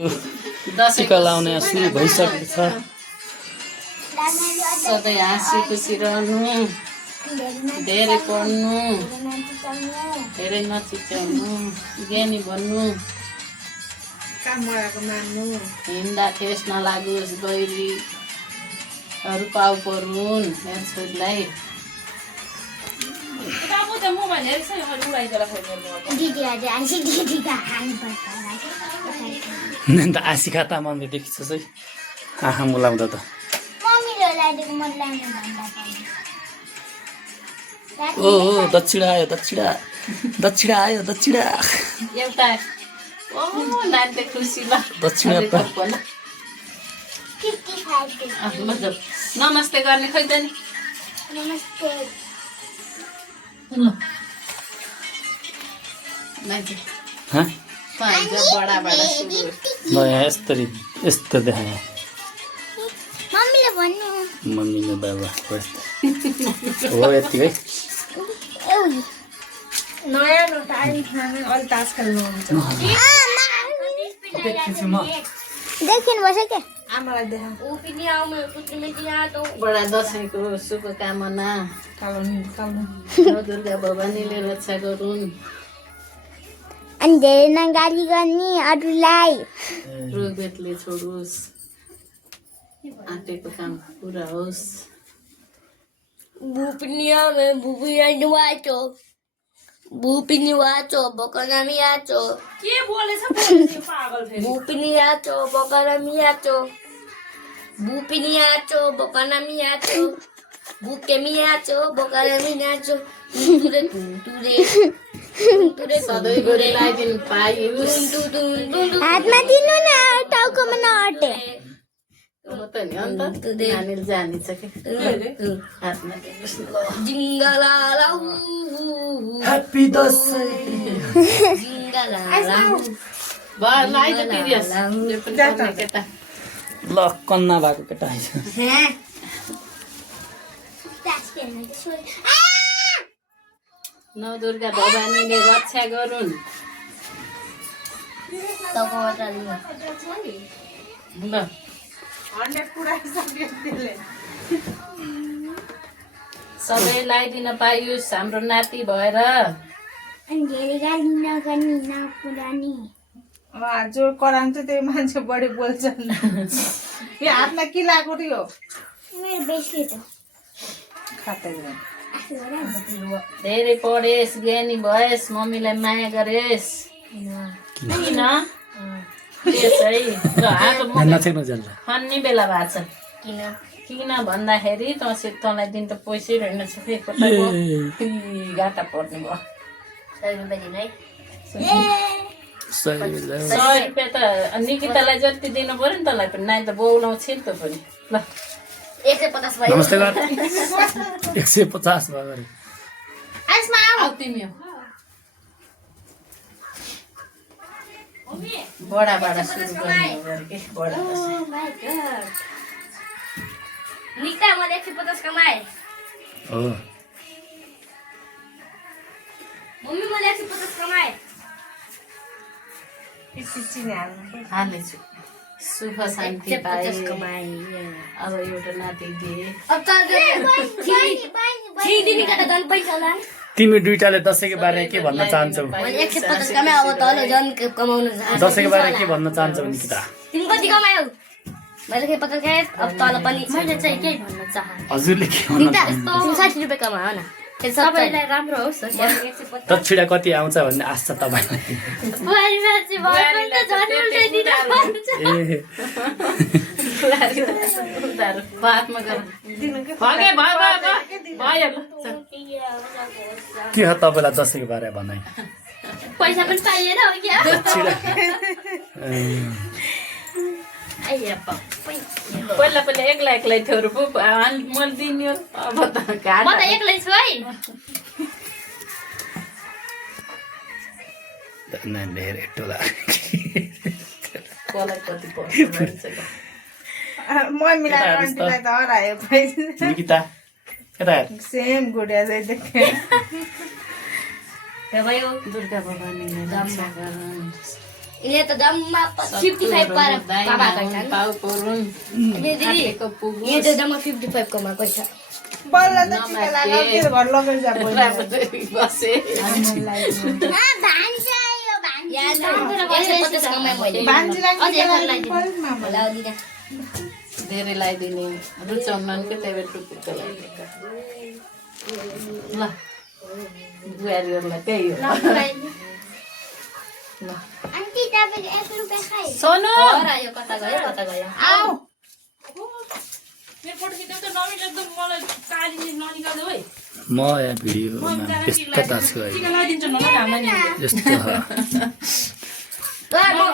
टिका लाउने सुरु भइसकेको छ। सधैँ हाँसी खुसी रहनु, धेरै पढ्नु, धेरै नचिच्याउनु, ज्ञानी भन्नु, हिँड्दा ठेस नलागोस्, बहिरीहरू पाउ परुन् मेरो छोरीलाई। अन्त आँसी खाता मनले देखिन्छ है आँखा मुलाउँदा त। ओ दक्षिणा आयो दक्षिणा, दक्षिणा आयो दक्षिणा। एउटा नानीले खुसी ल दक्षिणा नमस्ते गर्ने खै त नि ल मान्छे बडा नयाँ यस्तो देखायो मम्मीले बाबा हो यति है। नयाँ टाइम खाने अलि तास खेल्नुहुन्छ आमालाई देखा बडा दसैँको शुभकामना। दुर्गा भवानीले रक्षा गरून्, अनि धेरै नगाली गर्ने अरूलाई, रोगवेदले छोडोस्, आँटेको काम पुरा होस्। भूपिनी वाचो बकनामी आचो के बोलेछ पागल फेरि भूपिनी आचो बकनामी आचो भूपिनी आचो बकनामी आचो भूकेमी आचो बकनामी नाचो तुरे तुरे तुरे सधैँभरि लगाइदिनु पाइयोस्। हातमा दिनु न टाउकोमा नअटे म त नि अन्त नानीले जानिन्छ कि हातमा दिनुहोस् न। जिङ्गलाला ह्याप्पी दसैँ। भयो लगाइ त पिरियस यो पनि गर्ने केटा। ल कन्ना भएको केटा आइछ। नौ दुर्गा भवानीले रक्षा गरून्। ल 100 पुराइसक्यो त्यसले सबै लगाइदिन पाइयोस् हाम्रो नाति भएर। जो करान्छ त्यही मान्छे बढी बोल्छन् यो हातमा के लाग्यो र यो धेरै पढेस्, ज्ञानी भएस्, मम्मीलाई माया गरेस्। किन खन्ने बेला भएको छ। किन भन्दाखेरि तँलाई दिन त पैसै रहेन छ घाटा पर्ने भयो। 100 रुपियाँ त निकितालाई जति दिनु पर्यो नि तँलाई पनि, नाइ त बौलाउँछ नि त पनि। ल 150 भयो। नमस्ते गर 150 भयो गरे आऊ तिमी बडाबाट सुरु गर्ने हो कि बडा निता मैले 150 कमाए। हो मम्मी मैले 150 कमाए। हालेछु सुख शान्ति पाए। अब एउटा नाति दिए। तिमी दुईटाले दसैँको बारे के भन्न चाहन्छौ? मैले 150 कमाए, अब तले जन कमाउन चाहन्छु। दसैँको बारे के भन्न चाहन्छौ निकिता? तिमी कति कमायौ? मैले 150 कमाए, अब तल पनि मैले चाहिँ के भन्न चाहन्छु। हजुरले के भन्न निता चाहनुहुन्छ? 60 रुपैयाँ कमायो न। सबैलाई राम्रो होस्। दक्षिणा कति आउँछ भन्ने आश छ तपाईलाई? के हो तपाईँलाई दसैँको बारे भनाइ? पैसा पनि पाइएन हो क्या? दक्षिणा पहिला एक्लै थियो मैले दिने हो। अब त म त एक्लै छु है। धेरै टोला कसलाई कति पर्छ मम्मीलाई आन्टीलाई त हरायो पैसा। निकिता केटा सेम गुडिया चाहिँ देखे दुर्गा भवानीले रक्षा गरून्। यहाँ त जम्मा 55 पारा बाबा गइछन् पाउ पुरुन अनि दिदी को पुगु यहाँ त जम्मा 55 कमाएको छ बल्ल त टिका लगाऊ के घर लगेर जा बसे यहाँ त 150 कमाए मैले भान्जीलाई अझै टिका एक लगाउनु पर्यो नि मामा होला दिदी धेरै लगाइदिने रुचाउनन् के त्यही भएर टुकुको लगाइदिएको ल बुहारीहरूलाई त्यही हो आन्टी तपाईको 1 रुपैयाँ खाइ सोनु यो कता गयो आऊ मेरो फोटो खिच्नु त नमिल्छ एकदम मलाई काली ननिकाल्नु है म यहाँ भिडियोमा व्यस्तता छु अहिले टिका लगाइदिन्छु न ल हामीलाई नि यस्तो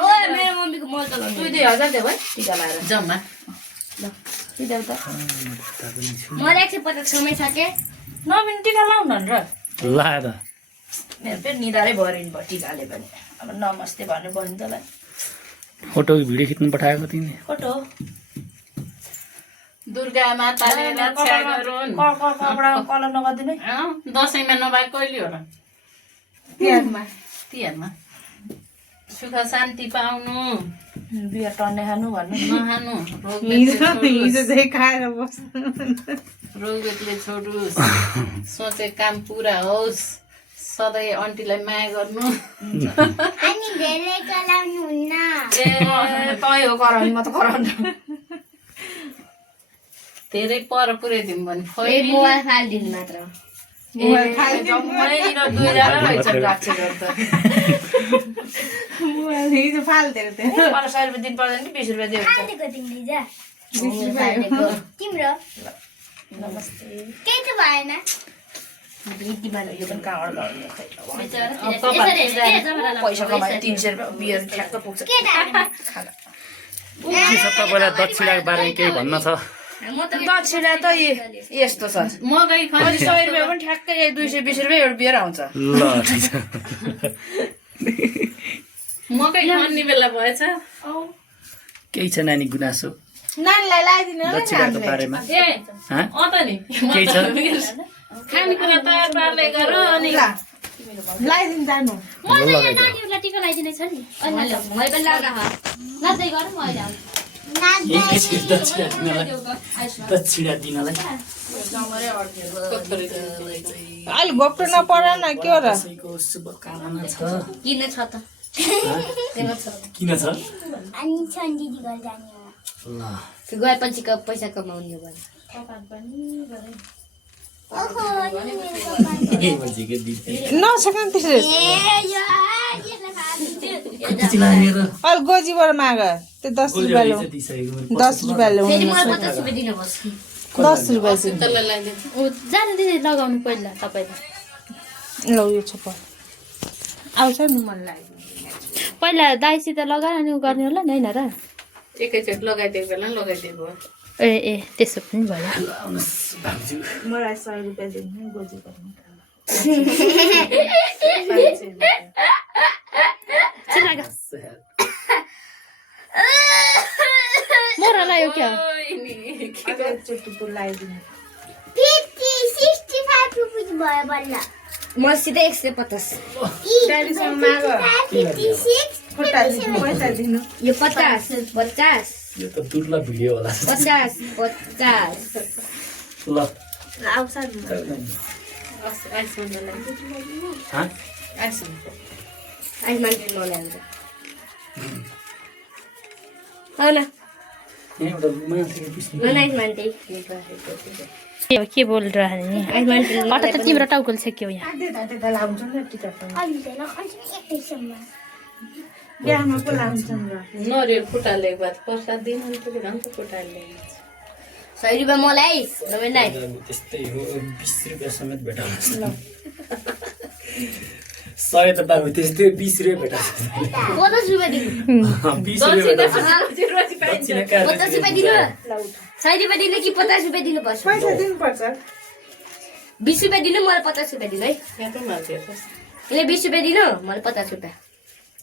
ओए मेरो मम्मीको मल चलाउनु 2-2000 देऊ है टिका लगाएर जम्मा मैले 150 समय सके नमिन टिका लाउन र लाएर मेरो फेरि निधारै भरिनु भयो टिकाले पनि अब नमस्ते भन्नु पर्यो नि तँलाई फोटो भिडियो खिच्नु पठाएको तिमीले फोटो दुर्गा माताले रक्षा गरून् कपडा कलर नगरिदिनु है दसैँमा नभए कहिले हो र तिहारमा सुख शान्ति पाउनु बिहा टन्ने खानु भन्नु नखानु हिजो चाहिँ खाएर बस्नु रोगले छोडोस् सोचे काम पुरा होस् सधैँ आन्टीलाई माया गर्नु अनि धेरै चलाउनु हुन्न ए तै हो कराउनु म त कराउनु धेरै पर पुऱ्याइदिउँ भने ए मोबाइल फाल्दिनु मात्र हिजो फाल्दिएको थियो 100 रुपियाँ दिनु पर्दैन कि 20 रुपियाँ दियो फाल्दिएको तिमीले जा तिम्रो नमस्ते केही त भएन यो पनि कहाँबाट गर्नु खै यसरी पैसा कमायो 300 रुपियाँ बियर ठ्याक्क पुग्छ के डाल्नु के छ तपाईँलाई दक्षिणाको बारेमा केही भन्न छ म त दक्षिणा त यस्तो छ मकै खाने 100 रुपियाँ पनि ठ्याक्कै 220 रुपियाँ एउटा बियर आउँछ ल ठिक छ मकै खाने बेला भएछ केही छ नानी गुनासो नानीलाई लगाइदिनु दक्षिणाको बारेमा ए हाँ? त नि केही छ खानेकुरा तयार पार्दै गर अनि लगाइदिनु जानु मलाई यहाँ नानीहरूलाई टिका लगाइदिने छ नि मैले पनि लाउन नाच्दै गरौँ म अहिले आउँछु दक्षिणा दिनलाई अहिले घोप्टो नपर न के हो र दसैँको शुभकामना छ किन छ त किन छ अनि छन् दिदी घर जाने ल गएपछि पैसा कमाउने भयो नसक्नु त्यसरी चिलाएर अहिले गोजीबाट माग त्यो 10 रुपियाँ ल्याउ 10 रुपियाँ ल्याउ फेरि मलाई 50 रुपियाँ दिनुपर्छ 10 रुपियाँ चाहिँ जानु दिदी लगाउनु पहिला तपाईँले ल यो छ आउँछ नि मन लाग्यो पहिला दाइसित लगाएर अनि गर्ने होला नि होइन र एकैचोटि लगाइदिएको बेला लगाइदिएको ए त्यसो पनि भयो मलाई 100 रुपियाँ दिनु गोजीबाट मोरा लाग्यो क्या चुटुटु लगाइदिनु 65 रुपिस भयो बल्ल म सिधै 150 ड्याडीसँग माग खुट्टा दिनु पैसा दिनु यो 50 यो त दुर्लभ भिडियो होला 50 ल आउँछ नि हाँ? यहाँबाट मान्छेको पिस्नु के बोल रहा है अटो त तिम्रो टाउकोले छेक्यो यहाँ त्यता लाउँछ नि टिकट बिहामा पो लाउँछ नि नरियल फुटाले बाद प्रसाद दिनु नि त भन्छ फुटाले 100 रुपियाँ मलाई नभए नाइ त्यस्तै हो 20 रुपियाँ समेत भेटाउँछ 100 त बाबु त्यस्तै 20 रुपियाँ भेटाउँछ 50 रुपियाँ दिनु 20 रुपियाँ 50 रुपियाँ दिनु 100 रुपियाँ दिनु कि 50 रुपियाँ दिनु पर्छ पैसा दिनुपर्छ 20 रुपियाँ दिनु मलाई 50 रुपियाँ दिनु है यहाँ त मान्छे ले 20 रुपियाँ दिनु मलाई 50 रुपियाँ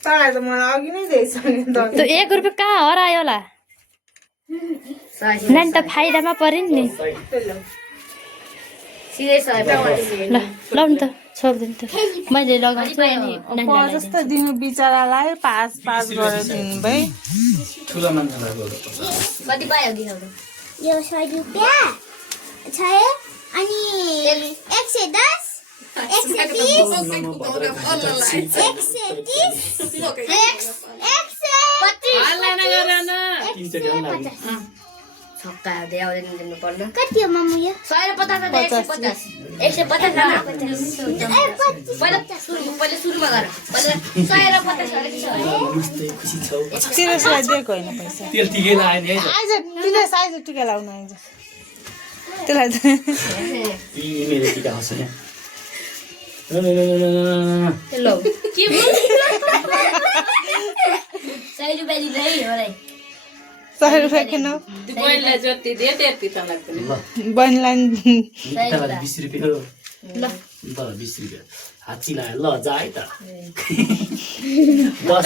तँलाई त मलाई अघि नै दिइसक्यो त 1 रुपियाँ कहाँ हरायो होला नानी त फाइदामा पर्यो नि सिधै 100 रुपियाँ ल लाउनु त छोड्दिनु त मैले लगाउँछु अनि नानीलाई जस्तो दिनु बिचरालाई पास गरेर दिनु भाइ ठुलो मान्छेलाई बोल्नु पर्छ कति पायो दिनु यो 100 रुपैयाँ छ अनि 110 छक्का देउदैन दिनु पर्दैन कति हो मामु यो 150 पहिले सुरुमा गर पहिले 150 खुसी छौ तिरेसलाई दिएको होइन पैसा तेल टिकै लाएन है आइज तिरेस आइज टिका लाउनु आइज त्यसलाई मेरो टिका आउँछ यहाँ हेलो के बोल 100 रुपैयाँ दिँदै हो रे 100 रुपैयाँ किन बहिनीलाई जति दिए त्यति त लाग्दैन बहिनीलाई 20 रुपियाँ हो ल 20 रुपियाँ हाच्ची लायो ल जा है त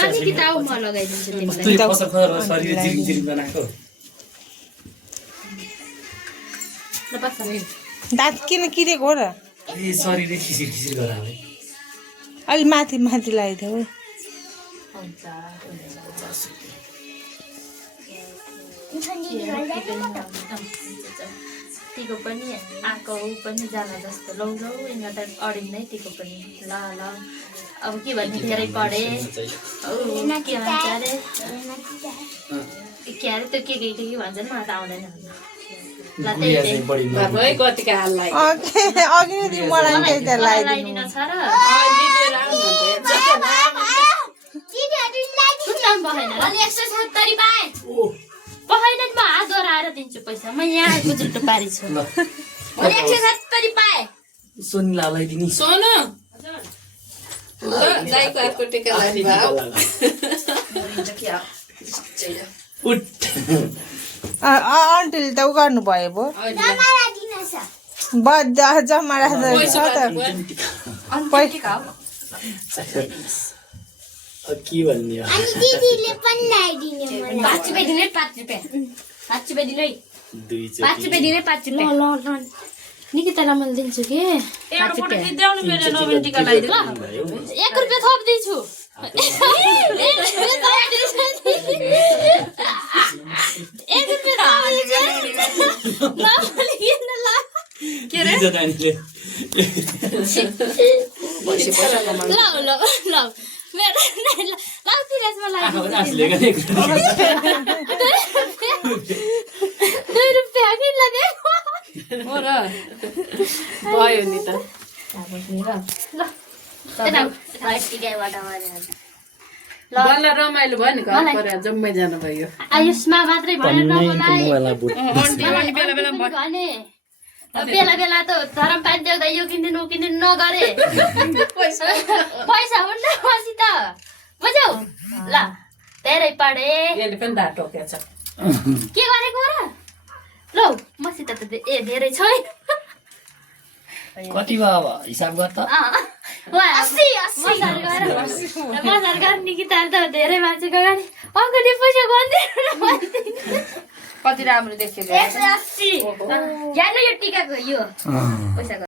अनि किताब म लगाइदिन्छु तिमीलाई शरीर जिरिङ जिरिङ बनाएको दाँत किन किरेको हो र ए शरीरले खिसिर खिसिर गरायो है अलि माथि लगाइदेऊ टिको पनि आएको पनि जान जस्तो लौ यहाँ त अडिँदै टिको पनि ल अब के भन्ने धेरै पढे के भन्छ अरे के अरे त्यो के भन्छ नि मलाई त आउँदैन कतिका हाललाई अघि नै मलाई लगाइदिनु छ र पखाइन म हात दोहोऱ्याएर दिन्छु पैसा म यहाँ आएको जुट्टो पारी छु सोनी लगाइदिने सोनु दाइको अर्को टिका लगाइदिनु उठ आन्टीले त उ गर्नुभयो भो जम्मा राख्दा छ त के भन्ने हो 5 रुपैयाँ दिने 5 रुपैयाँ 5 रुपैयाँ दिनु है 5 रुपैयाँ दिने 5 रुपैयाँ ल निकितालाई मैले दिन्छु कि 5 रुपैयाँ देउनु मेरो नोबेल टिका लगाइदिनु 1 रुपियाँ थपिदिन्छु 2 रुपियाँ भयो नि त बल्ल रमाइलो भयो नि घर परिवार जम्मै जानु भयो आयुषमा मात्रै भनेर बेला बेला त धरम पानी देख्दा यो किनिदिनु नगरे पैसा हुन्न मसित बुझ्यौ ल धेरै पढे यसले पनि ढाड टोकेछ के गरेको र लौ मसित त धेरै छैन कति भयो अब हिसाब गर त 80 निकिता त धेरै मान्छेको अगाडि अङ्कलले पैसा गरिदिनु कति राम्रो देखेको 180 यहाँ यो टिकाको यो पैसा